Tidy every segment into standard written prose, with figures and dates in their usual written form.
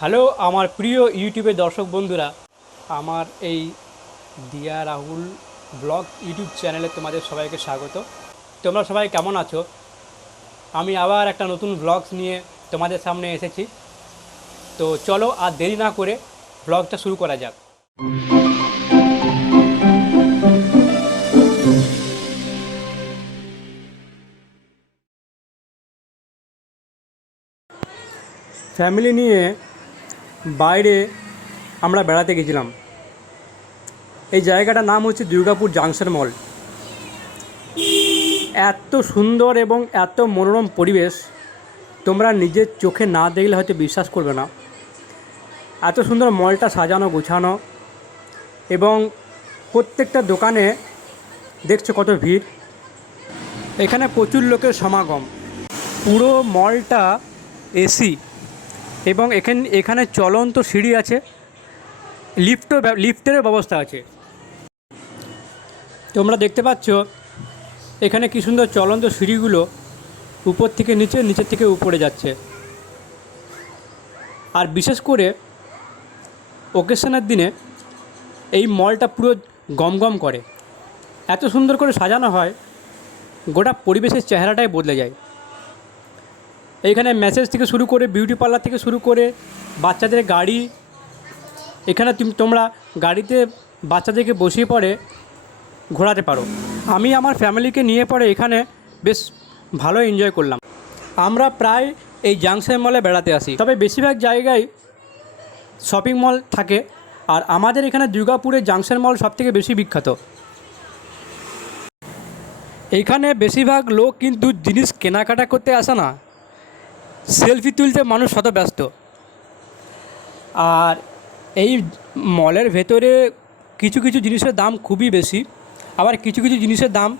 Hello আমার প্রিয় ইউটিউবের দর্শক বন্ধুরা, আমার এই দিয়া রাহুল ব্লগ ইউটিউব চ্যানেলে তোমাদের সবাইকে স্বাগত। তোমরা সবাই কেমন আছো? আমি আবার একটা নতুন ব্লগস নিয়ে তোমাদের সামনে এসেছি। তো চলো আর দেরি না করে ব্লগটা শুরু করা যাক। ফ্যামিলি নিয়ে বাইরে আমরা বেড়াতে গেছিলাম। এই জায়গাটার নাম হচ্ছে দুর্গাপুর জাংশন মল। এত সুন্দর এবং এত মনোরম পরিবেশ, তোমরা নিজের চোখে না দেখলে হয়তো বিশ্বাস করবে না। এত সুন্দর মলটা সাজানো গোছানো, এবং প্রত্যেকটা দোকানে দেখছো কত ভিড়। এখানে প্রচুর লোকের সমাগম। পুরো মলটা এসি, এবং এখানে চলন্ত সিঁড়ি আছে, লিফটেরও ব্যবস্থা আছে। তোমরা দেখতে পাচ্ছ এখানে কী সুন্দর চলন্ত সিঁড়িগুলো উপর থেকে নিচে, নিচের থেকে উপরে যাচ্ছে। আর বিশেষ করে ওকেশনের দিনে এই মলটা পুরো গমগম করে। এত সুন্দর করে সাজানো হয়, গোটা পরিবেশের চেহারাটাই বদলে যায়। এইখানে ম্যাসেজ থেকে শুরু করে, বিউটি পার্লার থেকে শুরু করে, বাচ্চাদের গাড়ি, এখানে তোমরা গাড়িতে বাচ্চাদেরকে বসিয়ে পড়ে ঘোরাতে পারো। আমি আমার ফ্যামিলিকে নিয়ে পরে এখানে বেশ ভালো এনজয় করলাম। আমরা প্রায় এই জাংশন মলে বেড়াতে আসি, তবে বেশিরভাগ জায়গায় শপিং মল থাকে, আর আমাদের এখানে দুর্গাপুরের জাংশন মল সবথেকে বেশি বিখ্যাত। এইখানে বেশিরভাগ লোক কিন্তু জিনিস কেনাকাটা করতে আসে না, সেলফি তুলতে মানুষ শত ব্যস্ত। আর এই মলের ভেতরে কিছু কিছু জিনিসের দাম খুবই বেশি, আবার কিছু কিছু জিনিসের দাম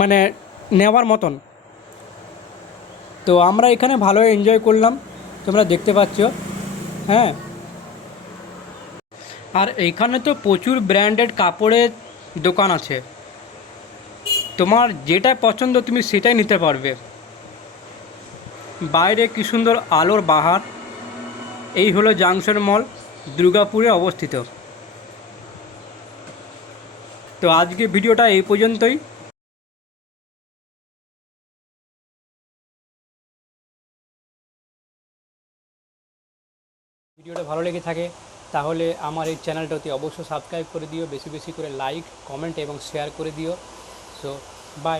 মানে নেওয়ার মতন। তো আমরা এখানে ভালো এনজয় করলাম, তোমরা দেখতে পাচ্ছ। হ্যাঁ, আর এইখানে তো প্রচুর ব্র্যান্ডেড কাপড়ের দোকান আছে, তোমার যেটা পছন্দ তুমি সেটাই নিতে পারবে। বাইরে কী সুন্দর আলোর বাহার। এই হলো জাংশন মল, দুর্গাপুরে অবস্থিত। তো আজকে ভিডিওটা এই পর্যন্তই। ভিডিওটা ভালো লেগে থাকে তাহলে আমার এই চ্যানেলটাতে অবশ্যই সাবস্ক্রাইব করে দিও, বেশি বেশি করে লাইক, কমেন্ট এবং শেয়ার করে দিও। So by.